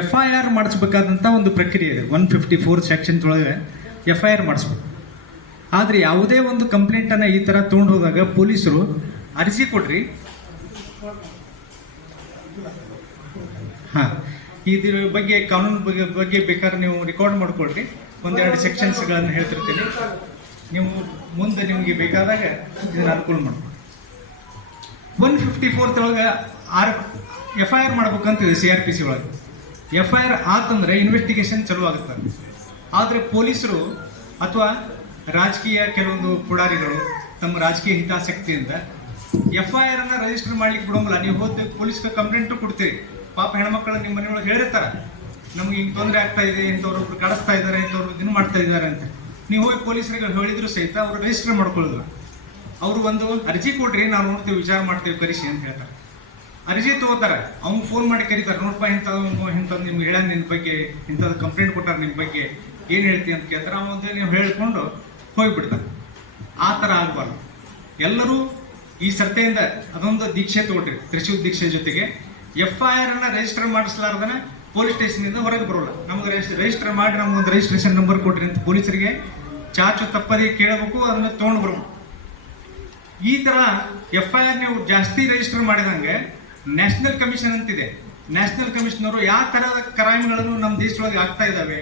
F I R ಮಾಡಿಸ್ಬೇಕಾದಂಥ ಒಂದು ಪ್ರಕ್ರಿಯೆ ಇದೆ. ಒನ್ ಫಿಫ್ಟಿ ಫೋರ್ ಸೆಕ್ಷನ್ ಒಳಗೆ ಎಫ್ ಐ ಆರ್ ಮಾಡಿಸ್ಬೇಕು. ಆದರೆ ಯಾವುದೇ ಒಂದು ಕಂಪ್ಲೇಂಟನ್ನು ಈ ಥರ ತೊಗೊಂಡು ಹೋದಾಗ ಪೊಲೀಸರು ಅರ್ಜಿ ಕೊಡ್ರಿ. ಹಾಂ, ಇದ್ರ ಬಗ್ಗೆ ಕಾನೂನು ಬಗ್ಗೆ ಬಗ್ಗೆ ಬೇಕಾದ್ರೆ ನೀವು ರೆಕಾರ್ಡ್ ಮಾಡಿಕೊಡ್ರಿ ಒಂದೆರಡು ಸೆಕ್ಷನ್ಸ್ಗಳನ್ನು ಹೇಳ್ತಿರ್ತೀನಿ. ನೀವು ಮುಂದೆ ನಿಮಗೆ ಬೇಕಾದಾಗ ಇದನ್ನು ಅನುಕೂಲ ಮಾಡ್ಕೊಳ್ಳಿ ಒನ್ ಫಿಫ್ಟಿ ಫೋರ್ತ್ ಒಳಗೆ ಆರ್ ಎಫ್ ಐ ಆರ್ ಮಾಡ್ಬೇಕಂತಿದೆ ಸಿ ಆರ್ ಪಿ ಸಿ ಒಳಗೆ. ಎಫ್ ಐ ಆರ್ ಆತಂದ್ರೆ ಇನ್ವೆಸ್ಟಿಗೇಷನ್ ಚಲೋ ಆಗುತ್ತೆ. ಆದರೆ ಪೊಲೀಸರು ಅಥವಾ ರಾಜಕೀಯ ಕೆಲವೊಂದು ಪುಡಾರಿಗಳು ತಮ್ಮ ರಾಜಕೀಯ ಹಿತಾಸಕ್ತಿಯಿಂದ ಎಫ್ ಐ ಆರ್ ಅನ್ನ ರಿಜಿಸ್ಟರ್ ಮಾಡ್ಲಿಕ್ಕೆ ಬಿಡೋಂಗಿಲ್ಲ. ನೀವು ಹೋದ ಪೊಲೀಸ್ಗೆ ಕಂಪ್ಲೇಂಟು ಕೊಡ್ತೀರಿ. ಪಾಪ ಹೆಣ್ಮಕ್ಳು ನಿಮ್ಮ ಮನೆಯೊಳಗೆ ಹೇಳಿರ್ತಾರೆ. ನಮ್ಗೆ ಹಿಂಗೆ ತೊಂದರೆ ಆಗ್ತಾ ಇದೆ, ಇಂಥವ್ರು ಕಡಿಸ್ತಾ ಇದ್ದಾರೆ ಇಂಥವ್ರು ಇದನ್ನು ಮಾಡ್ತಾ ಇದ್ದಾರೆ ಅಂತ. ನೀವು ಹೋಗಿ ಪೊಲೀಸರಿಗೆ ಹೇಳಿದ್ರು ಸಹಿತ ಅವ್ರು ರಿಜಿಸ್ಟರ್ ಮಾಡ್ಕೊಳ್ಳೋದಿಲ್ಲ. ಅವರು ಒಂದು ಅರ್ಜಿ ಕೊಡ್ರಿ ನಾವು ನೋಡ್ತೀವಿ, ವಿಚಾರ ಮಾಡ್ತೀವಿ ಕರಿಸಿ ಅಂತ ಹೇಳ್ತಾರೆ. ಅರ್ಜಿ ತಗೋತಾರೆ. ಅವ್ನು ಫೋನ್ ಮಾಡಿ ಕರೀತಾರೆ. ನೋಡಪ್ಪ ಇಂಥದ್ದು ಇಂಥದ್ದು ನಿಮ್ಗೆ ಹೇಳ ನಿನ್ನ ಬಗ್ಗೆ ಇಂಥದ್ದು ಕಂಪ್ಲೇಂಟ್ ಕೊಟ್ಟಾರೆ ನಿಮ್ಮ ಬಗ್ಗೆ, ಏನು ಹೇಳ್ತಿ? ಅಂತ ಕೇಳ್ತಾರೆ. ಅವನು ನೀವು ಹೇಳ್ಕೊಂಡು ಹೋಗಿಬಿಡ್ತಾರೆ. ಆ ಥರ ಆಗಬಾರ್ದು. ಎಲ್ಲರೂ ಈ ಸತ್ತೆಯಿಂದ ಅದೊಂದು ದೀಕ್ಷೆ ತಗೊಂಡ್ರಿ. ತ್ರಿಶೂಲ್ ದೀಕ್ಷೆ ಜೊತೆಗೆ ಎಫ್ ಐ ಆರ್ ಅನ್ನ ರಿಜಿಸ್ಟರ್ ಮಾಡಿಸ್ಲಾರ್ದನ ಪೊಲೀಸ್ ಸ್ಟೇಷನ್ ಹೊರಗೆ ಬರೋಲ್ಲ. ನಮ್ಗೆ ರಿಜಿಸ್ಟರ್ ಮಾಡಿ ನಮ್ಗೆ ಒಂದು ರಿಜಿಸ್ಟ್ರೇಷನ್ ನಂಬರ್ ಕೊಟ್ರಿ ಅಂತ ಪೊಲೀಸರಿಗೆ ಚಾಚು ತಪ್ಪದೆ ಕೇಳಬೇಕು, ಅದನ್ನ ತೊಗೊಂಡು ಬರ್ಬೇಕು ಈ ತರ ಎಫ್ ಐ ಆರ್ ನೀವು ಜಾಸ್ತಿ ರಿಜಿಸ್ಟರ್ ಮಾಡಿದಂಗೆ ನ್ಯಾಷನಲ್ ಕಮಿಷನ್ ಅಂತಿದೆ. ನ್ಯಾಷನಲ್ ಕಮಿಷನರು ಯಾವ ತರದ ಕ್ರೈಮ್ಗಳನ್ನು ನಮ್ಮ ದೇಶದೊಳಗೆ ಆಗ್ತಾ ಇದಾವೆ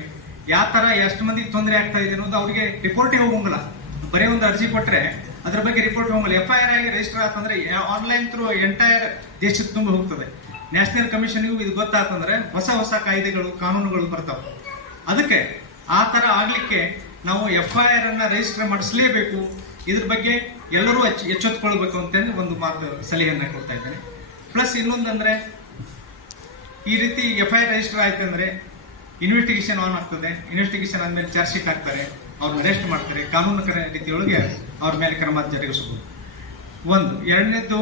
ಯಾವ ತರ ಎಷ್ಟು ಮಂದಿ ತೊಂದರೆ ಆಗ್ತಾ ಇದೆ ಅನ್ನೋದು ಅವರಿಗೆ ರಿಪೋರ್ಟೇ ಹೋಗಂಗಿಲ್ಲ. ಬರೀ ಒಂದು ಅರ್ಜಿ ಕೊಟ್ಟರೆ ಅದ್ರ ಬಗ್ಗೆ ರಿಪೋರ್ಟ್ ಹೋಗಲ್ಲ ಎಫ್ ಐ ಆರ್ ಆಗಿ ರಿಜಿಸ್ಟರ್ ಆತಂದ್ರೆ ಆನ್ಲೈನ್ ಥ್ರೂ ಎಂಟೈರ್ ದೇಶದ ತುಂಬ ಹೋಗ್ತದೆ. ನ್ಯಾಷನಲ್ ಕಮಿಷನ್ಗೂ ಇದು ಗೊತ್ತಾತಂದ್ರೆ ಹೊಸ ಹೊಸ ಕಾಯ್ದೆಗಳು, ಕಾನೂನುಗಳು ಬರ್ತಾವೆ. ಅದಕ್ಕೆ ಆ ಥರ ಆಗಲಿಕ್ಕೆ ನಾವು ಎಫ್ ಐ ಆರ್ ಅನ್ನ ರಿಜಿಸ್ಟರ್ ಮಾಡಿಸ್ಲೇಬೇಕು. ಇದ್ರ ಬಗ್ಗೆ ಎಲ್ಲರೂ ಎಚ್ಚ, ಎಚ್ಚೆತ್ಕೊಳ್ಬೇಕು ಅಂತಂದು ಒಂದು ಮಾತು ಸಲಹೆಯನ್ನ ಕೊಡ್ತಾ ಇದ್ದೇನೆ. ಪ್ಲಸ್ ಇನ್ನೊಂದಂದ್ರೆ ಈ ರೀತಿ ಎಫ್ ಐ ಆರ್ ರಿಜಿಸ್ಟರ್ ಆಯ್ತು ಅಂದ್ರೆ ಇನ್ವೆಸ್ಟಿಗೇಷನ್ ಆನ್ ಆಗ್ತದೆ. ಇನ್ವೆಸ್ಟಿಗೇಷನ್ ಆದ್ಮೇಲೆ ಚಾರ್ಜ್ ಶೀಟ್ ಹಾಕ್ತಾರೆ. ಅವ್ರನ್ನ ಅರೆಸ್ಟ್ ಮಾಡ್ತಾರೆ. ಕಾನೂನು ರೀತಿಯೊಳಗೆ ಅವ್ರ ಮೇಲೆ ಕ್ರಮ ಜರುಗಿಸಬಹುದು. ಒಂದು. ಎರಡನೇದ್ದು,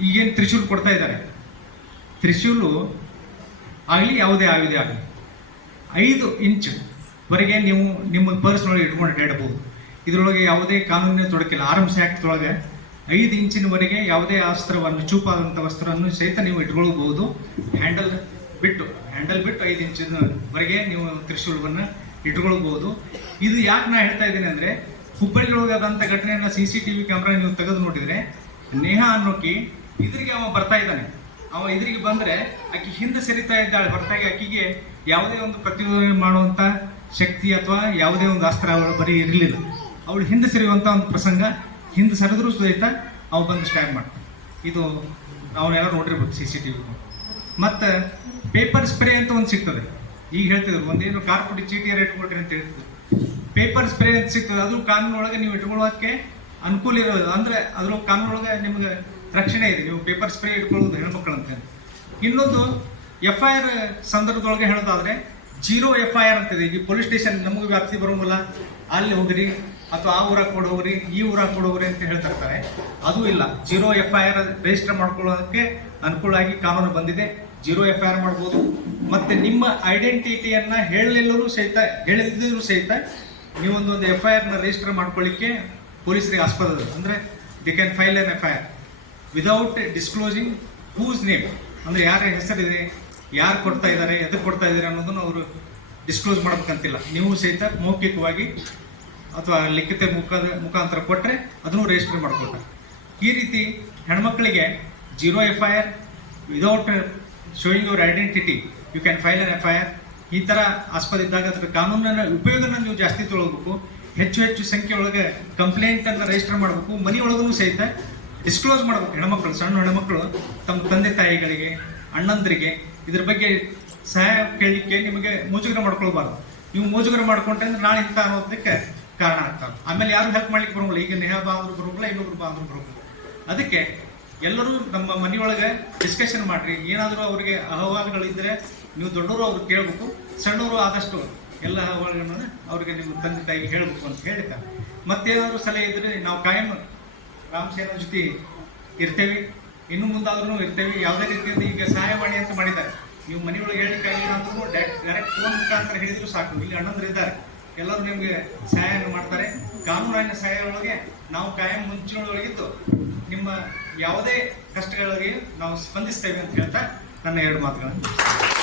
ಈಗೇನು ತ್ರಿಶೂಲ್ ಕೊಡ್ತಾ ಇದ್ದಾರೆ. ತ್ರಿಶೂಲು ಆಗಲಿ ಯಾವುದೇ ಆಯುಧ ಆಗಲಿ, ಐದು ಇಂಚ್ ವರೆಗೆ ನೀವು ನಿಮ್ಮ ಪರ್ಸ್ನೊಳಗೆ ಇಟ್ಕೊಂಡು ಇದರೊಳಗೆ ಯಾವುದೇ ಕಾನೂನಿನ ತೊಡಕಿಲ್ಲ. ಆರ್ಮ್ಸ್ ಆಕ್ಟ್ ಒಳಗೆ ಐದು ಇಂಚಿನವರೆಗೆ ಯಾವುದೇ ಅಸ್ತ್ರವನ್ನು ಚೂಪಾದಂಥ ವಸ್ತ್ರವನ್ನು ಸಹಿತ ನೀವು ಇಟ್ಕೊಳ್ಬಹುದು. ಹ್ಯಾಂಡಲ್ ಬಿಟ್ಟು ಹ್ಯಾಂಡಲ್ ಬಿಟ್ಟು ಐದು ಇಂಚಿನವರೆಗೆ ನೀವು ತ್ರಿಶೂಲವನ್ನು ಇಟ್ಕೊಳ್ಬಹುದು. ಇದು ಯಾಕೆ ನಾ ಹೇಳ್ತಾ ಇದ್ದೀನಿ ಅಂದ್ರೆ ಹುಬ್ಬಳ್ಳಿ ಒಳಗಾದಂಥ ಘಟನೆಯನ್ನ ಸಿ ಸಿ ಟಿವಿ ಕ್ಯಾಮ್ರಾ ನೀವು ತೆಗೆದು ನೋಡಿದ್ರೆ, ನೇಹ ಅನ್ನೋಕಿ ಇದ್ರಿಗೆ ಅವ ಬರ್ತಾ ಇದ್ದಾನೆ. ಅವ ಇದ್ರಿಗೆ ಬಂದ್ರೆ ಆಕೆ ಹಿಂದೆ ಸರಿತಾ ಇದ್ದಾಳೆ. ಹೊರತಾಗಿ ಆಕೆಗೆ ಯಾವುದೇ ಒಂದು ಪ್ರತಿರೋಧನೆ ಮಾಡುವಂಥ ಶಕ್ತಿ ಅಥವಾ ಯಾವುದೇ ಒಂದು ಅಸ್ತ್ರ ಅವಳು ಬರೀ ಇರಲಿಲ್ಲ. ಅವಳು ಹಿಂದೆ ಸರಿಯುವಂತ ಒಂದು ಪ್ರಸಂಗ ಹಿಂದೆ ಸರಿದ್ರು ಸಹಿತ ಅವ್ನು ಬಂದು ಸ್ಟ್ಯಾಂಡ್ ಮಾಡ್ತಾರೆ ಇದು ಅವನ್ನೆಲ್ಲ ನೋಡಿರ್ಬೋದು ಸಿ ಸಿ ಟಿ ವಿ ಮತ್ತು ಪೇಪರ್ ಸ್ಪ್ರೇ ಅಂತ ಒಂದು ಸಿಗ್ತದೆ. ಈಗ ಹೇಳ್ತಿದ್ರು, ಒಂದೇನು ಚೀಟಿ ಚೀಟಿಯರ್ ಇಟ್ಕೊಳ್ರಿ ಅಂತ ಹೇಳ್ತಿದ್ರು. ಪೇಪರ್ ಸ್ಪ್ರೇ ಅಂತ ಸಿಗ್ತದೆ, ಅದು ಕಾನೂನೊಳಗೆ ನೀವು ಇಟ್ಕೊಳ್ಳೋಕೆ ಅನುಕೂಲ ಇರೋದು. ಅಂದ್ರೆ ಅದ್ರ ಕಾನೂನೊಳಗೆ ನಿಮಗೆ ರಕ್ಷಣೆ ಇದೆ. ನೀವು ಪೇಪರ್ ಸ್ಪ್ರೇ ಇಟ್ಕೊಳ್ಳೋದು ಹೆಣ್ಮಕ್ಳಂತೆ ಇನ್ನೊಂದು ಎಫ್ ಐ ಆರ್ ಸಂದರ್ಭದೊಳಗೆ ಹೇಳೋದಾದ್ರೆ, ಜೀರೋ ಎಫ್ ಐ ಆರ್ ಅಂತಿದೆ. ಈಗ ಪೊಲೀಸ್ ಸ್ಟೇಷನ್ ನಮಗೆ ವ್ಯಾಪ್ತಿ ಬರೋಂಗಿಲ್ಲ. ಅಲ್ಲಿ ಹೋಗ್ರಿ. ಅಥವಾ ಆ ಊರಾಗ ಕೊಡೋರಿ ಈ ಊರಾಗ ಕೊಡೋರಿ ಅಂತ ಹೇಳ್ತಿರ್ತಾರೆ ಅದು ಇಲ್ಲ. Zero F I R register ಮಾಡ್ಕೊಳ್ಳೋದಕ್ಕೆ ಅನುಕೂಲ ಆಗಿ ಕಾನೂನು ಬಂದಿದೆ. ಜೀರೋ ಎಫ್ ಐ ಆರ್ ಮಾಡ್ಬೋದು. ಮತ್ತೆ ನಿಮ್ಮ ಐಡೆಂಟಿಟಿಯನ್ನ ಹೇಳಲಿಲ್ಲರೂ ಸಹಿತ ಹೇಳಿದ್ರು ಸಹಿತ ನೀವೊಂದು ಒಂದು ಎಫ್ ಐ ಆರ್ನ ರಿಜಿಸ್ಟರ್ ಮಾಡ್ಕೊಳ್ಳಿಕ್ಕೆ ಪೊಲೀಸರಿಗೆ ಆಸ್ಪದ. ಅಂದ್ರೆ the can file an F I R without disclosing whose name ಅಂದ್ರೆ ಯಾರ ಹೆಸರಿದೆ, ಯಾರು ಕೊಡ್ತಾ ಇದ್ದಾರೆ ಎದಕ್ಕೆ ಕೊಡ್ತಾ ಇದ್ದಾರೆ ಅನ್ನೋದನ್ನು ಅವರು ಡಿಸ್ಕ್ಲೋಸ್ ಮಾಡಬೇಕಂತಿಲ್ಲ. ನೀವು ಸಹಿತ ಮೌಖಿಕವಾಗಿ ಅಥವಾ ಲಿಖಿತ ಮುಖದ ಮುಖಾಂತರ ಕೊಟ್ಟರೆ ಅದನ್ನು ರಿಜಿಸ್ಟರ್ ಮಾಡ್ಕೊಳ್ತಾರೆ. ಈ ರೀತಿ ಹೆಣ್ಮಕ್ಳಿಗೆ zero F I R without showing your identity you can file an F I R ಈ ಥರ ಆಸ್ಪದ ಇದ್ದಾಗ ಅದರ ಕಾನೂನನ್ನು ಉಪಯೋಗನ ನೀವು ಜಾಸ್ತಿ ತೊಗೊಳ್ಬೇಕು. ಹೆಚ್ಚು ಹೆಚ್ಚು ಸಂಖ್ಯೆ ಒಳಗೆ ಕಂಪ್ಲೇಂಟ್ ಅನ್ನು ರಿಜಿಸ್ಟರ್ ಮಾಡಬೇಕು. ಮನೆ ಒಳಗೂ ಸಹಿತ ಡಿಸ್ಕ್ಲೋಸ್ ಮಾಡಬೇಕು. ಹೆಣ್ಮಕ್ಳು, ಸಣ್ಣ ಹೆಣ್ಮಕ್ಳು, ತಮ್ಮ ತಂದೆ ತಾಯಿಗಳಿಗೆ, ಅಣ್ಣಂದರಿಗೆ, ಇದ್ರ ಬಗ್ಗೆ ಸಹಾಯ ಕೇಳಲಿಕ್ಕೆ ನಿಮಗೆ ಮುಜುಗರ ಮಾಡ್ಕೊಳ್ಬಾರ್ದು. ನೀವು ಮುಜುಗರ ಮಾಡ್ಕೊಂಡ್ರೆ ಅಂದ್ರೆ ನಾಳೆ ಇಂಥ ಅನ್ನೋದಕ್ಕೆ ಕಾರಣ ಆಗ್ತಾವೆ ಆಮೇಲೆ ಯಾರು ಹೆಲ್ಪ್ ಮಾಡ್ಲಿಕ್ಕೆ ಬರೋಂಗಿಲ್ಲ. ಈಗ ನೇಹ ಬಾ ಅಂದ್ರೂ ಬರೋಂಗಿಲ್ಲ, ಇನ್ನೊಬ್ರು ಬಾ ಅಂದ್ರೂ ಬರೋಂಗಿಲ್ಲ. ಅದಕ್ಕೆ ಎಲ್ಲರೂ ನಮ್ಮ ಮನೆಯೊಳಗೆ ಡಿಸ್ಕಷನ್ ಮಾಡ್ರಿ. ಏನಾದರೂ ಅವರಿಗೆ ಅಹವಾಲುಗಳಿದ್ರೆ ನೀವು ದೊಡ್ಡವರು ಅವ್ರು ಕೇಳಬೇಕು, ಸಣ್ಣವರು ಆದಷ್ಟು ಎಲ್ಲ ಅಹವಾಲುಗಳನ್ನ ಅವರಿಗೆ ನಿಮ್ಮ ತಂದೆ ತಾಯಿಗೆ ಹೇಳಬೇಕು ಅಂತ ಹೇಳ್ತಾರೆ ಮತ್ತೇನಾದರೂ ಸಲಹೆ ಇದ್ರೆ ನಾವು ಕಾಯಂ ರಾಮ್ ಸೇನಾ ಜೊತೆ ಇರ್ತೇವೆ. ಇನ್ನು ಮುಂದಾದ್ರೂ ಇರ್ತೇವೆ. ಯಾವುದೇ ರೀತಿಯಿಂದ ಈಗ ಸಹಾಯವಾಣಿ ಅಂತ ಮಾಡಿದ್ದಾರೆ. ನೀವು ಮನೆಯೊಳಗೆ ಹೇಳಿಕ್ಕೆ ಆಗಿಲ್ಲ ಅಂದ್ರೂ ಡೈರೆಕ್ಟ್ ಫೋನ್ ಮುಖಾಂತರ ಹೇಳಿದ್ರು ಸಾಕು. ಇಲ್ಲಿ ಅಣ್ಣಂದ್ರೆ ಇದ್ದಾರೆ. ಎಲ್ಲರೂ ನಿಮಗೆ ಸಹಾಯ ಮಾಡ್ತಾರೆ. ಕಾನೂನಿನ ಸಹಾಯ ಒಳಗೆ ನಾವು ಕಾಯಂ ಮುಂಚಿನೊಳಗಿದ್ದು ನಿಮ್ಮ ಯಾವುದೇ ಕಷ್ಟಗಳಿಗೆ ನಾವು ಸ್ಪಂದಿಸ್ತೇವೆ ಅಂತ ಹೇಳ್ತಾ ನನ್ನ ಎರಡು ಮಾತುಗಳನ್ನು